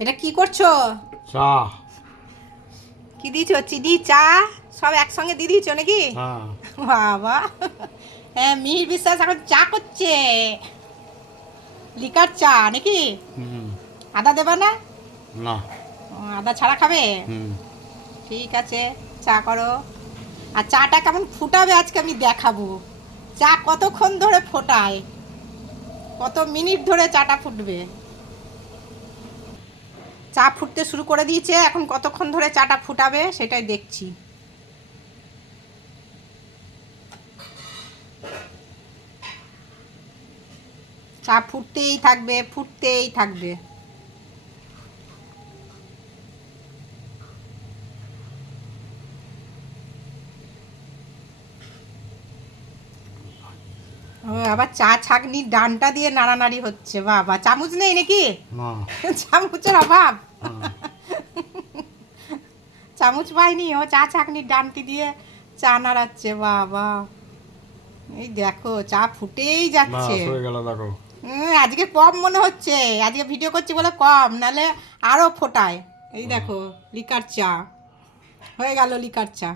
এটা কি করছো? চা। কি দিয়েছো? চিনি চা সব একসঙ্গে দিয়ে দিয়েছো নাকি? হ্যাঁ। বাবা, হ্যাঁ, মিহির বিশ্বাস এখন চা করছে, লিকার চা নাকি? হুম। আদা দেবা না? না। আদা ছাড়া খাবে? হুম। ঠিক আছে, চা করো। আর চাটা কেমন ফুটাবে আজকে আমি দেখাবো। চা কতক্ষণ ধরে ফোটায়, কত মিনিট ধরে চাটা ফুটবে। চা ফুটতে শুরু করে দিয়েছে, এখন কতক্ষণ ধরে চাটা ফুটাবে সেটাই দেখছি। চা ফুটতেই থাকবে, ফুটতেই থাকবে। ও, আবার চা ছাঁকনির ডানটা দিয়ে নাড়ানাড়ি হচ্ছে। বাবা, চামচ নেই নাকি? না। চামচের অভাব। হ্যাঁ। চামচ পাইনি, ও চা ছাঁকনির ডানটি দিয়ে চা নাড়াচ্ছে। বাবা, এই দেখো চা ফুটেই যাচ্ছে। বাস হয়ে গেল দেখো। আজকে কম মনে হচ্ছে, আজকে ভিডিও করছি বলে কম, নালে আরো ফোটায়। এই হুম। দেখো লিকার চা হয়ে গেল, লিকার চা।